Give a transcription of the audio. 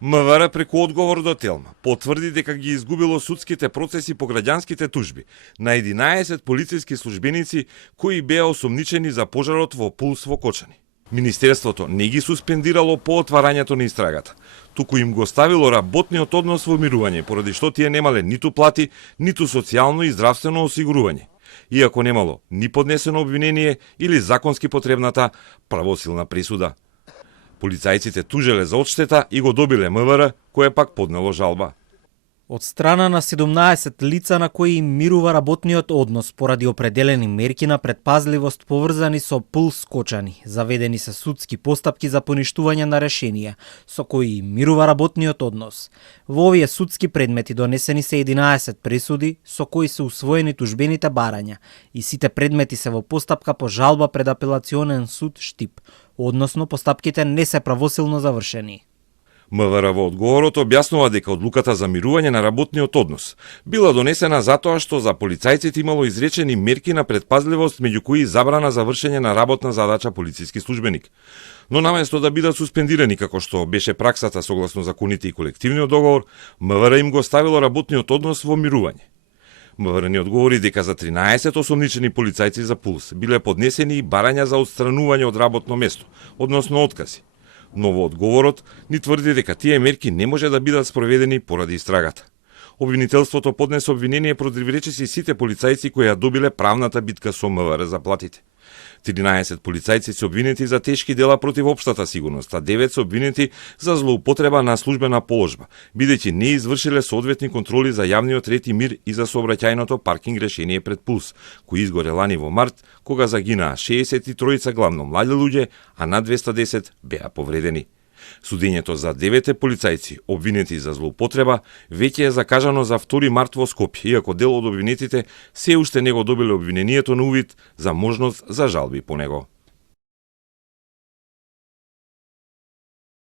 МВР преку одговор до Телма потврди дека ги изгубило судските процеси по граѓанските тужби на 11 полициски службеници кои беа осомничени за пожарот во Пулс во Кочани. Министерството не ги суспендирало по отварањето на истрагата, туку им го ставило работниот однос во мирување, поради што тие немале ниту плати, ниту социјално и здравствено осигурување, иако немало ни поднесено обвинение или законски потребната правосилна присуда. Полицајците тужеле за одштета и го добиле МВР, кое пак поднело жалба. Од страна на 17 лица на кои им мирува работниот однос поради определени мерки на предпазливост поврзани со Пулс Кочани, заведени се судски постапки за поништување на решенија со кои им мирува работниот однос. Во овие судски предмети донесени се 11 пресуди со кои се усвоени тужбените барања и сите предмети се во постапка по жалба пред апелационен суд Штип, односно постапките не се правосилно завршени. МВР во одговорот објаснува дека одлуката за мирување на работниот однос била донесена затоа што за полицајците имало изречени мерки на предпазливост, меѓу кои забрана за вршење на работна задача полициски службеник. Но наместо да бидат суспендирани како што беше праксата согласно законите и колективниот договор, МВР им го ставило работниот однос во мирување. МВР ни одговори дека за 13 осомничени полицајци за Пулс биле поднесени и барања за отстранување од работно место, односно откази. Но во одговорот ни тврди дека тие мерки не може да бидат спроведени поради истрагата. Обвинителството поднесе обвинение против речиси сите полицајци кои ја добиле правната битка со МВР за платите. 13 полицајци се обвинети за тешки дела против општата сигурност, а 9 се обвинети за злоупотреба на службена положба, бидејќи не извршиле соодветни контроли за јавниот ред и мир и за сообраќајното паркинг решение пред Пулс, кој изгоре лани во март, кога загинаа 63 главно млади луѓе, а над 210 беа повредени. Судењето за 9 полицајци обвинети за злоупотреба веќе е закажано за 2 март во Скопје, иако дел од обвинетите се уште не го добиле обвинението на увид за можност за жалби по него.